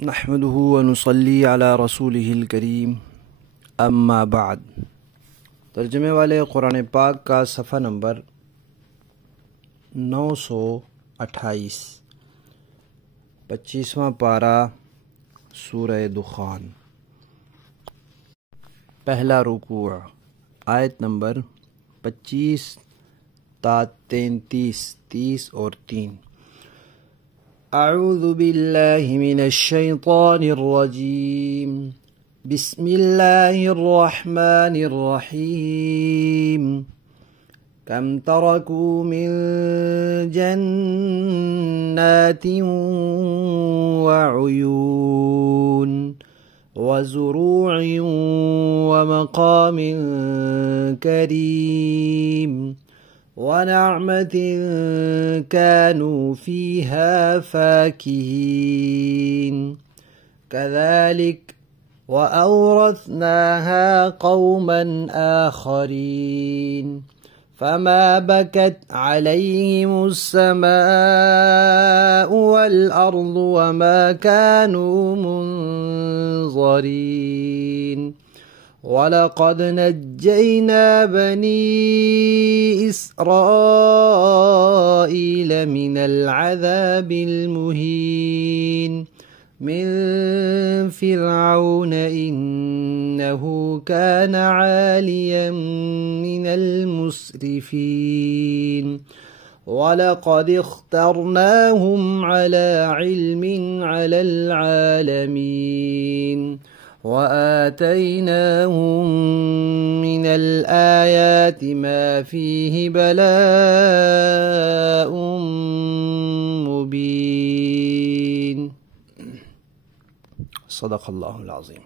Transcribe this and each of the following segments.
نحمده ونصلي على رسوله الکریم اما بعد۔ ترجمے والے قرآن پاک کا صفحہ نمبر 928، 25واں پارہ سورہ دخان، پہلا رکوع، آیت نمبر 25 تا 33، 30 اور 3۔ اعوذ باللہ من الشیطان الرجیم، بسم اللہ الرحمن الرحیم۔ کم ترکوا من جنات وعیون وزروع ومقام کریم ونعمة كانوا فيها فاكهين كذلك وأورثناها قوما آخرين فما بكت عليهم السماء والأرض وما كانوا منظرين وَلَقَدْ نَجَّيْنَا بَنِي إِسْرَائِيلَ مِنَ الْعَذَابِ الْمُهِينِ مِنْ فِرْعَوْنَ إِنَّهُ كَانَ عَالِيًا مِنَ الْمُسْرِفِينَ وَلَقَدِ اخْتَرْنَاهُمْ عَلَى عِلْمٍ عَلَى الْعَالَمِينَ وَآتَيْنَاهُمْ مِنَ الْآيَاتِ مَا فِيهِ بَلَاءٌ مُبِينٌ۔ صدق اللہ العظیم۔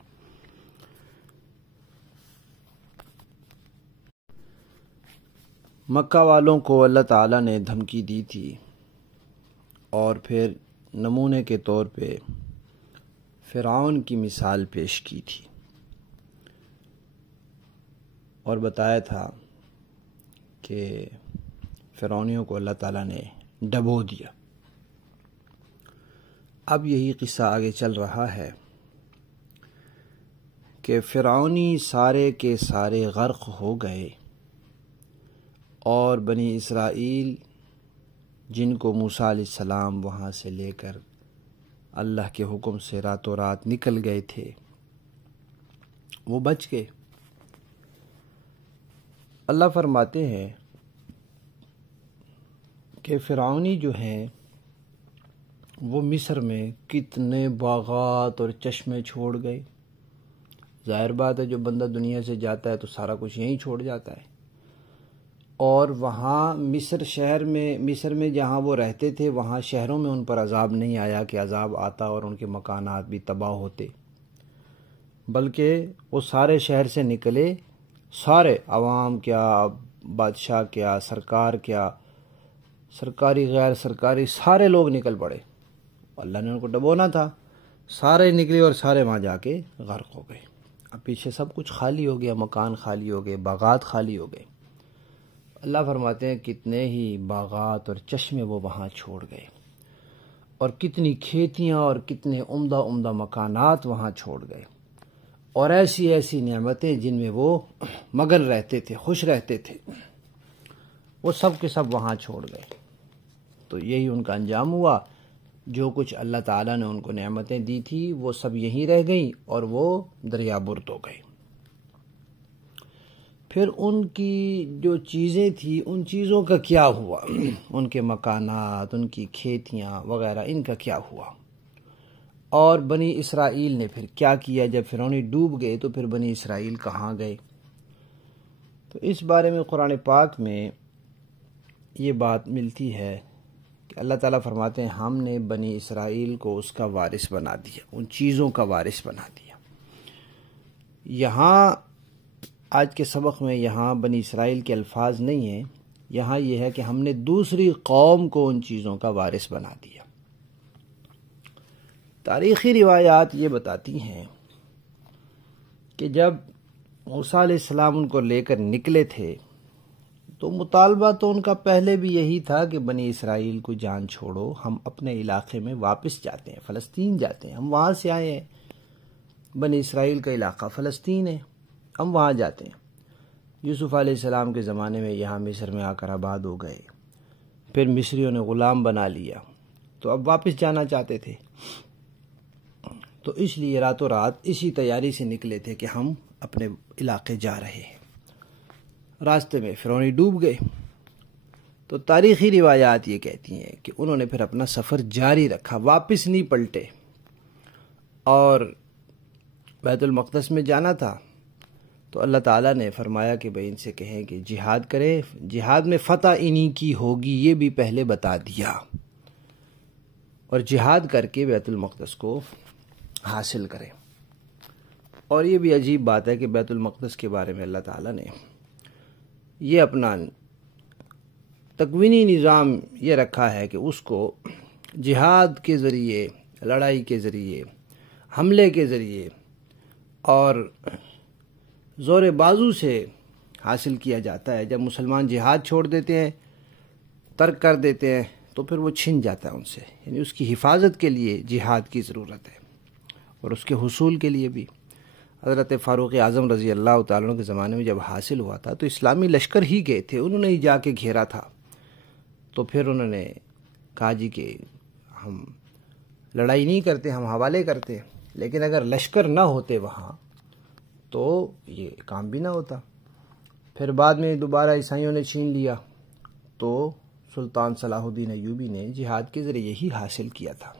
مکہ والوں کو اللہ تعالیٰ نے دھمکی دی تھی اور پھر نمونے کے طور پہ فرعون کی مثال پیش کی تھی اور بتایا تھا کہ فرعونیوں کو اللہ تعالیٰ نے ڈبو دیا۔ اب یہی قصہ آگے چل رہا ہے کہ فرعونی سارے کے سارے غرق ہو گئے اور بنی اسرائیل جن کو موسیٰ علیہ السلام وہاں سے لے کر اللہ کے حکم سے راتوں رات نکل گئے تھے، وہ بچ گئے۔ اللہ فرماتے ہیں کہ فرعونی جو ہیں وہ مصر میں کتنے باغات اور چشمے چھوڑ گئے۔ ظاہر بات ہے جو بندہ دنیا سے جاتا ہے تو سارا کچھ یہیں چھوڑ جاتا ہے، اور وہاں مصر میں جہاں وہ رہتے تھے وہاں شہروں میں ان پر عذاب نہیں آیا کہ عذاب آتا اور ان کے مکانات بھی تباہ ہوتے، بلکہ وہ سارے شہر سے نکلے، سارے عوام کیا، بادشاہ کیا، سرکار کیا، سرکاری غیر سرکاری سارے لوگ نکل پڑے۔ اللہ نے ان کو ڈبونا تھا، سارے نکلے اور سارے وہاں جا کے غرق ہو گئے۔ اب پیچھے سب کچھ خالی ہو گیا، مکان خالی ہو گئے، باغات خالی ہو گئے۔ اللہ فرماتے ہیں کتنے ہی باغات اور چشمے وہ وہاں چھوڑ گئے، اور کتنی کھیتیاں اور کتنے عمدہ عمدہ مکانات وہاں چھوڑ گئے، اور ایسی ایسی نعمتیں جن میں وہ مگن رہتے تھے، خوش رہتے تھے، وہ سب کے سب وہاں چھوڑ گئے۔ تو یہی ان کا انجام ہوا، جو کچھ اللہ تعالیٰ نے ان کو نعمتیں دی تھی وہ سب یہیں رہ گئیں اور وہ دریا برد ہو گئے۔ پھر ان کی جو چیزیں تھیں ان چیزوں کا کیا ہوا، ان کے مکانات، ان کی کھیتیاں وغیرہ، ان کا کیا ہوا؟ اور بنی اسرائیل نے پھر کیا کیا؟ جب فرعونی ڈوب گئے تو پھر بنی اسرائیل کہاں گئے؟ تو اس بارے میں قرآن پاک میں یہ بات ملتی ہے کہ اللہ تعالیٰ فرماتے ہیں ہم نے بنی اسرائیل کو اس کا وارث بنا دیا، ان چیزوں کا وارث بنا دیا۔ یہاں آج کے سبق میں یہاں بنی اسرائیل کے الفاظ نہیں ہیں، یہاں یہ ہے کہ ہم نے دوسری قوم کو ان چیزوں کا وارث بنا دیا۔ تاریخی روایات یہ بتاتی ہیں کہ جب موسیٰ علیہ السلام ان کو لے کر نکلے تھے تو مطالبہ تو ان کا پہلے بھی یہی تھا کہ بنی اسرائیل کو جان چھوڑو، ہم اپنے علاقے میں واپس جاتے ہیں، فلسطین جاتے ہیں، ہم وہاں سے آئے ہیں، بنی اسرائیل کا علاقہ فلسطین ہے، ہم وہاں جاتے ہیں۔ یوسف علیہ السلام کے زمانے میں یہاں مصر میں آ کر آباد ہو گئے، پھر مصریوں نے غلام بنا لیا، تو اب واپس جانا چاہتے تھے، تو اس لیے راتوں رات اسی تیاری سے نکلے تھے کہ ہم اپنے علاقے جا رہے ہیں۔ راستے میں فرعونی ڈوب گئے، تو تاریخی روایات یہ کہتی ہیں کہ انہوں نے پھر اپنا سفر جاری رکھا، واپس نہیں پلٹے، اور بیت المقدس میں جانا تھا تو اللہ تعالیٰ نے فرمایا کہ بھئی ان سے کہیں کہ جہاد کریں، جہاد میں فتح انہی کی ہوگی، یہ بھی پہلے بتا دیا، اور جہاد کر کے بیت المقدس کو حاصل کریں۔ اور یہ بھی عجیب بات ہے کہ بیت المقدس کے بارے میں اللہ تعالیٰ نے یہ اپنا تکوینی نظام یہ رکھا ہے کہ اس کو جہاد کے ذریعے، لڑائی کے ذریعے، حملے کے ذریعے اور زور بازو سے حاصل کیا جاتا ہے۔ جب مسلمان جہاد چھوڑ دیتے ہیں، ترک کر دیتے ہیں، تو پھر وہ چھن جاتا ہے ان سے، یعنی اس کی حفاظت کے لیے جہاد کی ضرورت ہے، اور اس کے حصول کے لیے بھی۔ حضرت فاروق اعظم رضی اللہ تعالیٰ عنہ کے زمانے میں جب حاصل ہوا تھا تو اسلامی لشکر ہی گئے تھے، انہوں نے ہی جا کے گھیرا تھا، تو پھر انہوں نے کہا جی کہ ہم لڑائی نہیں کرتے، ہم حوالے کرتے، لیکن اگر لشکر نہ ہوتے وہاں تو یہ کام بھی نہ ہوتا۔ پھر بعد میں دوبارہ عیسائیوں نے چھین لیا، تو سلطان صلاح الدین ایوبی نے جہاد کے ذریعے ہی حاصل کیا تھا۔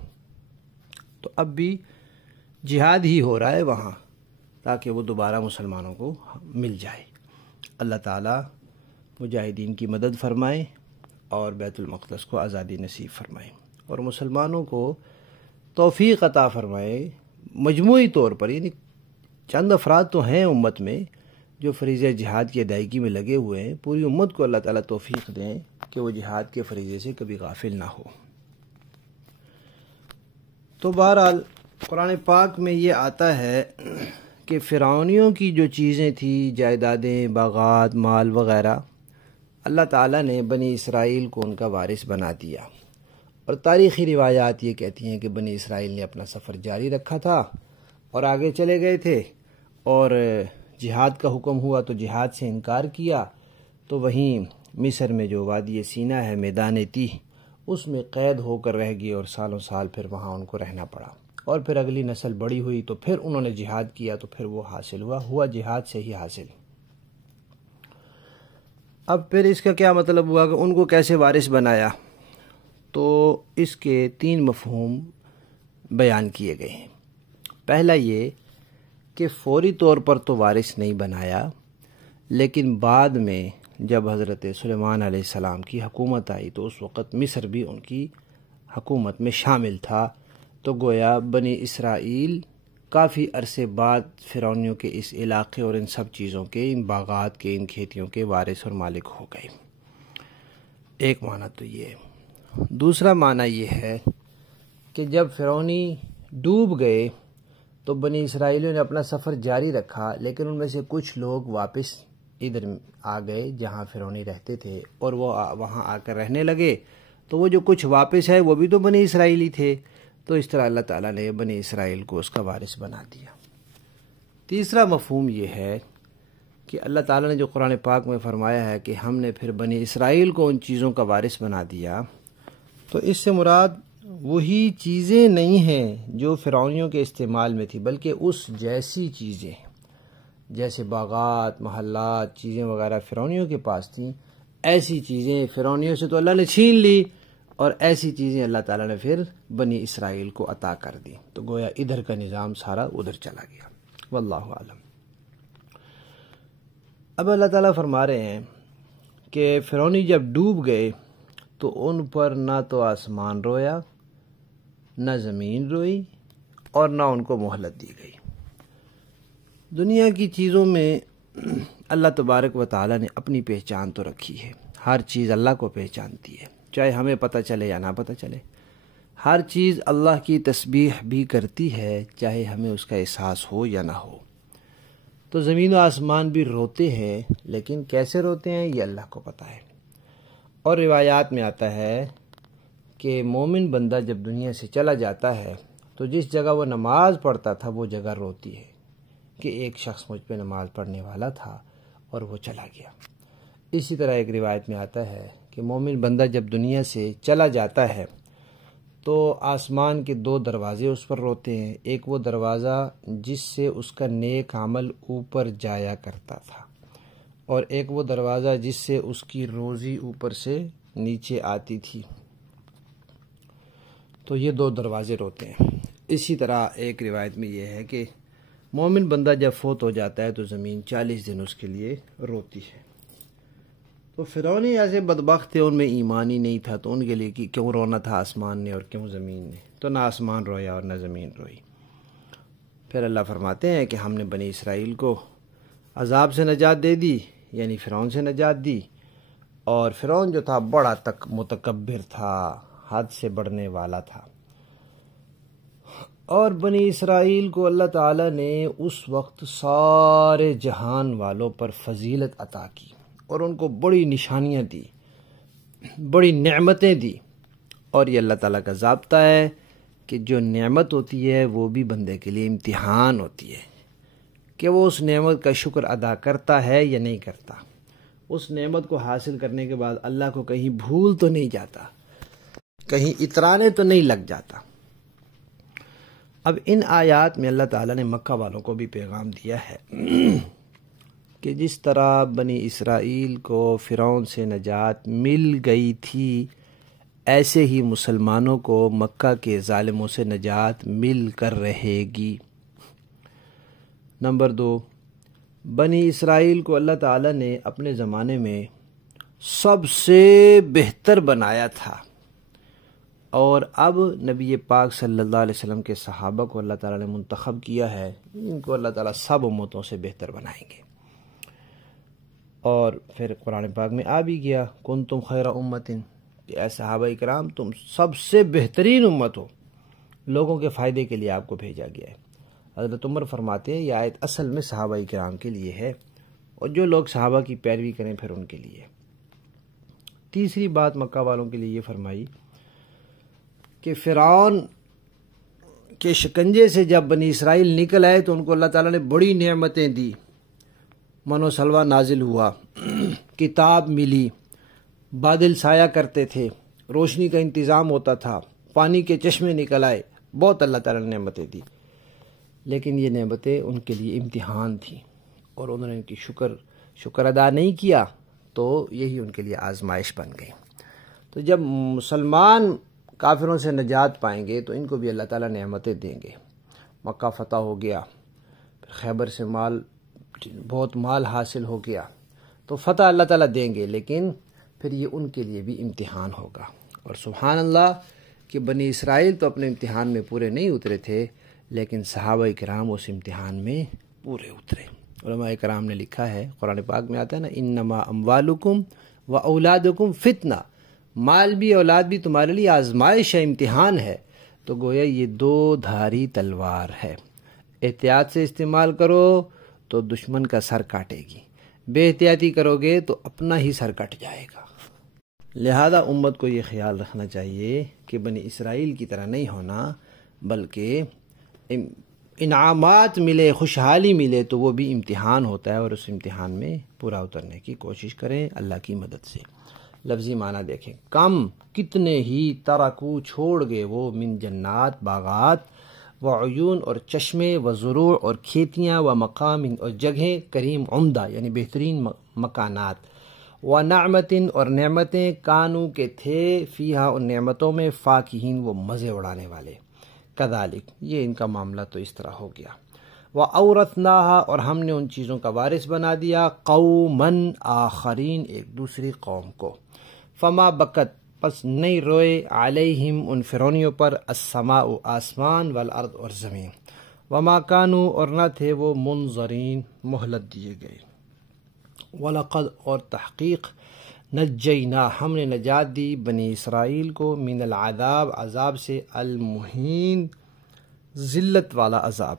تو اب بھی جہاد ہی ہو رہا ہے وہاں، تاکہ وہ دوبارہ مسلمانوں کو مل جائے۔ اللہ تعالیٰ مجاہدین کی مدد فرمائے اور بیت المقدس کو آزادی نصیب فرمائے، اور مسلمانوں کو توفیق عطا فرمائے مجموعی طور پر، یعنی چند افراد تو ہیں امت میں جو فریضہ جہاد کی ادائیگی میں لگے ہوئے ہیں، پوری امت کو اللہ تعالیٰ توفیق دیں کہ وہ جہاد کے فریضے سے کبھی غافل نہ ہو۔ تو بہرحال قرآن پاک میں یہ آتا ہے کہ فرعونیوں کی جو چیزیں تھیں، جائیدادیں، باغات، مال وغیرہ، اللہ تعالیٰ نے بنی اسرائیل کو ان کا وارث بنا دیا، اور تاریخی روایات یہ کہتی ہیں کہ بنی اسرائیل نے اپنا سفر جاری رکھا تھا اور آگے چلے گئے تھے، اور جہاد کا حکم ہوا تو جہاد سے انکار کیا، تو وہیں مصر میں جو وادی سینا ہے، میدان تیہ، اس میں قید ہو کر رہ گئے، اور سالوں سال پھر وہاں ان کو رہنا پڑا، اور پھر اگلی نسل بڑی ہوئی تو پھر انہوں نے جہاد کیا، تو پھر وہ حاصل ہوا جہاد سے ہی حاصل۔ اب پھر اس کا کیا مطلب ہوا کہ ان کو کیسے وارث بنایا؟ تو اس کے 3 مفہوم بیان کیے گئے ہیں۔ پہلا یہ کہ فوری طور پر تو وارث نہیں بنایا، لیکن بعد میں جب حضرت سلیمان علیہ السلام کی حکومت آئی تو اس وقت مصر بھی ان کی حکومت میں شامل تھا، تو گویا بنی اسرائیل کافی عرصے بعد فرعونیوں کے اس علاقے اور ان سب چیزوں کے، ان باغات کے، ان کھیتیوں کے وارث اور مالک ہو گئے۔ ایک معنی تو یہ ہے۔ دوسرا معنی یہ ہے کہ جب فرعونی ڈوب گئے تو بنی اسرائیلیوں نے اپنا سفر جاری رکھا، لیکن ان میں سے کچھ لوگ واپس ادھر آ گئے جہاں فرعونی رہتے تھے، اور وہ وہاں آ کر رہنے لگے، تو وہ جو کچھ واپس ہے وہ بھی تو بنی اسرائیلی تھے، تو اس طرح اللہ تعالیٰ نے بنی اسرائیل کو اس کا وارث بنا دیا۔ تیسرا مفہوم یہ ہے کہ اللہ تعالیٰ نے جو قرآن پاک میں فرمایا ہے کہ ہم نے پھر بنی اسرائیل کو ان چیزوں کا وارث بنا دیا، تو اس سے مراد وہی چیزیں نہیں ہیں جو فرعونیوں کے استعمال میں تھی، بلکہ اس جیسی چیزیں، جیسے باغات، محلات، چیزیں وغیرہ فرعونیوں کے پاس تھیں، ایسی چیزیں فرعونیوں سے تو اللہ نے چھین لی، اور ایسی چیزیں اللہ تعالیٰ نے پھر بنی اسرائیل کو عطا کر دی، تو گویا ادھر کا نظام سارا ادھر چلا گیا۔ واللہ اعلم۔ اب اللہ تعالیٰ فرما رہے ہیں کہ فرعونی جب ڈوب گئے تو ان پر نہ تو آسمان رویا، نہ زمین روئی، اور نہ ان کو مہلت دی گئی۔ دنیا کی چیزوں میں اللہ تبارک و تعالیٰ نے اپنی پہچان تو رکھی ہے، ہر چیز اللہ کو پہچانتی ہے، چاہے ہمیں پتہ چلے یا نہ پتہ چلے، ہر چیز اللہ کی تسبیح بھی کرتی ہے، چاہے ہمیں اس کا احساس ہو یا نہ ہو۔ تو زمین و آسمان بھی روتے ہیں، لیکن کیسے روتے ہیں یہ اللہ کو پتہ ہے۔ اور روایات میں آتا ہے کہ مومن بندہ جب دنیا سے چلا جاتا ہے تو جس جگہ وہ نماز پڑھتا تھا وہ جگہ روتی ہے کہ ایک شخص مجھ پہ نماز پڑھنے والا تھا اور وہ چلا گیا۔ اسی طرح ایک روایت میں آتا ہے کہ مومن بندہ جب دنیا سے چلا جاتا ہے تو آسمان کے 2 دروازے اس پر روتے ہیں، ایک وہ دروازہ جس سے اس کا نیک عمل اوپر جایا کرتا تھا، اور ایک وہ دروازہ جس سے اس کی روزی اوپر سے نیچے آتی تھی، تو یہ 2 دروازے روتے ہیں۔ اسی طرح ایک روایت میں یہ ہے کہ مومن بندہ جب فوت ہو جاتا ہے تو زمین 40 دن اس کے لیے روتی ہے۔ تو فرعون ایسے بدبخت تھے، ان میں ایمان ہی نہیں تھا، تو ان کے لیے کیوں رونا تھا آسمان نے اور کیوں زمین نے؟ تو نہ آسمان رویا اور نہ زمین روئی۔ پھر اللہ فرماتے ہیں کہ ہم نے بنی اسرائیل کو عذاب سے نجات دے دی، یعنی فرعون سے نجات دی، اور فرعون جو تھا بڑا متکبر تھا، حد سے بڑھنے والا تھا، اور بنی اسرائیل کو اللہ تعالیٰ نے اس وقت سارے جہان والوں پر فضیلت عطا کی اور ان کو بڑی نشانیاں دی، بڑی نعمتیں دی۔ اور یہ اللہ تعالیٰ کا ضابطہ ہے کہ جو نعمت ہوتی ہے وہ بھی بندے کے لیے امتحان ہوتی ہے کہ وہ اس نعمت کا شکر ادا کرتا ہے یا نہیں کرتا۔ اس نعمت کو حاصل کرنے کے بعد اللہ کو کہیں بھول تو نہیں جاتا، کہیں اترانے تو نہیں لگ جاتا۔ اب ان آیات میں اللہ تعالیٰ نے مکہ والوں کو بھی پیغام دیا ہے کہ جس طرح بنی اسرائیل کو فرعون سے نجات مل گئی تھی، ایسے ہی مسلمانوں کو مکہ کے ظالموں سے نجات مل کر رہے گی۔ نمبر 2، بنی اسرائیل کو اللہ تعالیٰ نے اپنے زمانے میں سب سے بہتر بنایا تھا، اور اب نبی پاک صلی اللہ علیہ وسلم کے صحابہ کو اللہ تعالیٰ نے منتخب کیا ہے، ان کو اللہ تعالیٰ سب امتوں سے بہتر بنائیں گے۔ اور پھر قرآن پاک میں آ بھی گیا کنتم خیر امت، کہ اے صحابہ کرام تم سب سے بہترین امت ہو، لوگوں کے فائدے کے لیے آپ کو بھیجا گیا ہے۔ حضرت عمر فرماتے ہیں یہ آیت اصل میں صحابہ کرام کے لیے ہے، اور جو لوگ صحابہ کی پیروی کریں پھر ان کے لیے۔ تیسری بات مکہ والوں کے لیے یہ فرمائی کہ فرعون کے شکنجے سے جب بنی اسرائیل نکل آئے تو ان کو اللہ تعالیٰ نے بڑی نعمتیں دی، من و سلوہ نازل ہوا، کتاب ملی، بادل سایہ کرتے تھے، روشنی کا انتظام ہوتا تھا، پانی کے چشمے نکل آئے، بہت اللہ تعالیٰ نے نعمتیں دی، لیکن یہ نعمتیں ان کے لیے امتحان تھیں، اور انہوں نے ان کی شکر ادا نہیں کیا تو یہی ان کے لیے آزمائش بن گئی۔ تو جب مسلمان کافروں سے نجات پائیں گے تو ان کو بھی اللہ تعالیٰ نعمتیں دیں گے۔ مکہ فتح ہو گیا، پھر خیبر سے بہت مال حاصل ہو گیا، تو فتح اللہ تعالیٰ دیں گے، لیکن پھر یہ ان کے لیے بھی امتحان ہوگا۔ اور سبحان اللہ کہ بنی اسرائیل تو اپنے امتحان میں پورے نہیں اترے تھے، لیکن صحابہ کرام اس امتحان میں پورے اترے۔ علماء کرام نے لکھا ہے، قرآن پاک میں آتا ہے نا انما اموالکم و اولادکم فتنہ، مال بھی اولاد بھی تمہارے لیے آزمائش ہے، امتحان ہے۔ تو گویا یہ 2 دھاری تلوار ہے، احتیاط سے استعمال کرو تو دشمن کا سر کاٹے گی، بے احتیاطی کرو گے تو اپنا ہی سر کٹ جائے گا۔ لہذا امت کو یہ خیال رکھنا چاہیے کہ بنی اسرائیل کی طرح نہیں ہونا، بلکہ انعامات ملے، خوشحالی ملے تو وہ بھی امتحان ہوتا ہے، اور اس امتحان میں پورا اترنے کی کوشش کریں اللہ کی مدد سے۔ لفظی معنی دیکھیں، کم کتنے ہی ترکو چھوڑ گئے وہ، من جنات باغات، و عیون اور چشمے، و زروع اور کھیتیاں، و مقام اور جگہیں کریم عمدہ یعنی بہترین مکانات، و نعمت اور نعمتیں، کانو کے تھے، فیہا ان نعمتوں میں، فاکہین وہ مزے اڑانے والے، کذالک یہ ان کا معاملہ تو اس طرح ہو گیا، وَأَوْرَثْنَاهَا اور ہم نے ان چیزوں کا وارث بنا دیا، قوماً آخرین ایک دوسری قوم کو، فما بکت پس نہیں روئے، علیہم ان فرعونیوں پر، السماء آسمان، والارض اور زمین، وما کانوا اور نہ تھے وہ، منظرین مہلت دیے گئے، وَلَقَدْ اور تحقیق، نجینا ہم نے نجات دی بنی اسرائیل کو، من العذاب عذاب سے، المہین ذلت والا عذاب،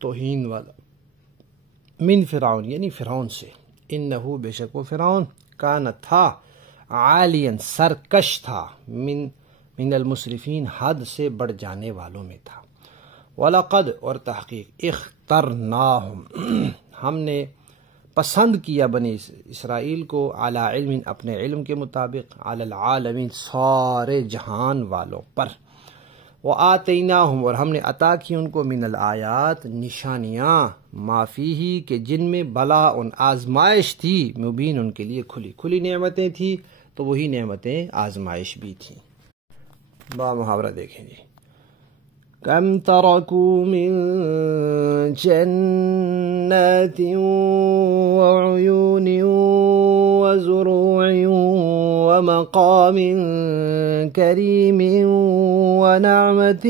توہین والا، من فرعون یعنی فرعون سے، انہو بے شک وہ فرعون، کان تھا، عالین سرکش تھا، من المسرفین حد سے بڑھ جانے والوں میں تھا، وَلَقَدْ اور تحقیق، اخترناہم ہم نے پسند کیا بنی اسرائیل کو، علی علم اپنے علم کے مطابق، علی العالمین سارے جہان والوں پر، وآتیناہم اور ہم نے عطا کی ان کو، من الآیات نشانیاں، ما فیہ کہ جن میں بلا ان آزمائش تھی، مبین ان کے لیے کھلی کھلی نعمتیں تھی، تو وہی نعمتیں آزمائش بھی تھیں۔ با محاورہ دیکھیں جی، کم ترکوا من جنات وعیون وزروع ومقام کریم ونعمت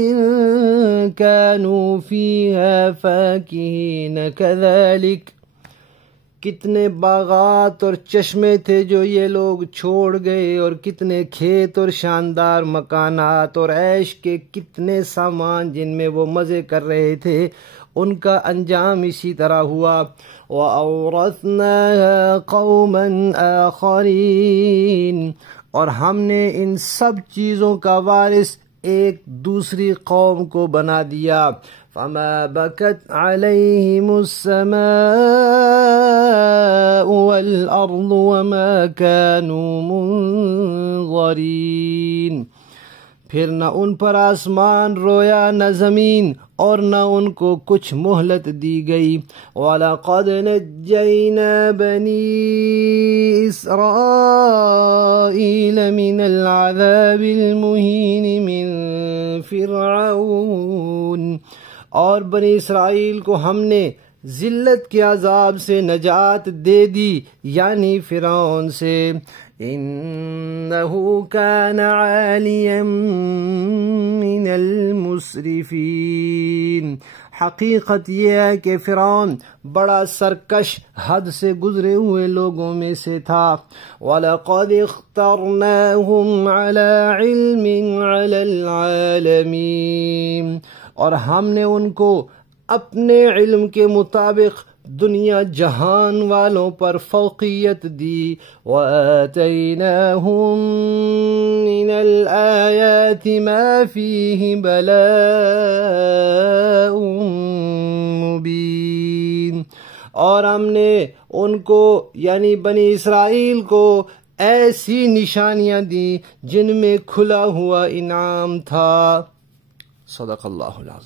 كانوا فيها فاكهين كذلك، کتنے باغات اور چشمے تھے جو یہ لوگ چھوڑ گئے، اور کتنے کھیت اور شاندار مکانات اور عیش کے کتنے سامان جن میں وہ مزے کر رہے تھے، ان کا انجام اسی طرح ہوا۔ وَأَوْرَثْنَاهَا قَوْمًا آخَرِينَ اور ہم نے ان سب چیزوں کا وارث ایک دوسری قوم کو بنا دیا۔ فَمَا بَكَتْ عَلَيْهِمُ السَّمَاءُ وَالْأَرْضُ وَمَا كَانُوا مُنظَرِينَ پھر نہ ان پر آسمان رویا نہ زمین، اور نہ ان کو کچھ مہلت دی گئی۔ وَلَقَدْ نَجَّيْنَا بَنِي إِسْرَائِيلَ مِنَ الْعَذَابِ الْمُهِينِ مِنْ فِرْعَوْنَ اور بنی اسرائیل کو ہم نے ذلت کے عذاب سے نجات دے دی، یعنی فرعون سے۔ انہو کان عالیا من المسرفین حقیقت یہ ہے کہ فرعون بڑا سرکش حد سے گزرے ہوئے لوگوں میں سے تھا۔ وَلَقَدْ اخْتَرْنَاهُمْ عَلَى عِلْمٍ عَلَى الْعَالَمِينَ اور ہم نے ان کو اپنے علم کے مطابق دنیا جہان والوں پر فوقیت دی۔ وَآتَيْنَاهُمْ مِنَ الْآيَاتِ مَا فِيهِ بَلَاءٌ مُبِينٌ اور ہم نے ان کو یعنی بنی اسرائیل کو ایسی نشانیاں دی جن میں کھلا ہوا انعام تھا۔ صدق اللہ العظیم۔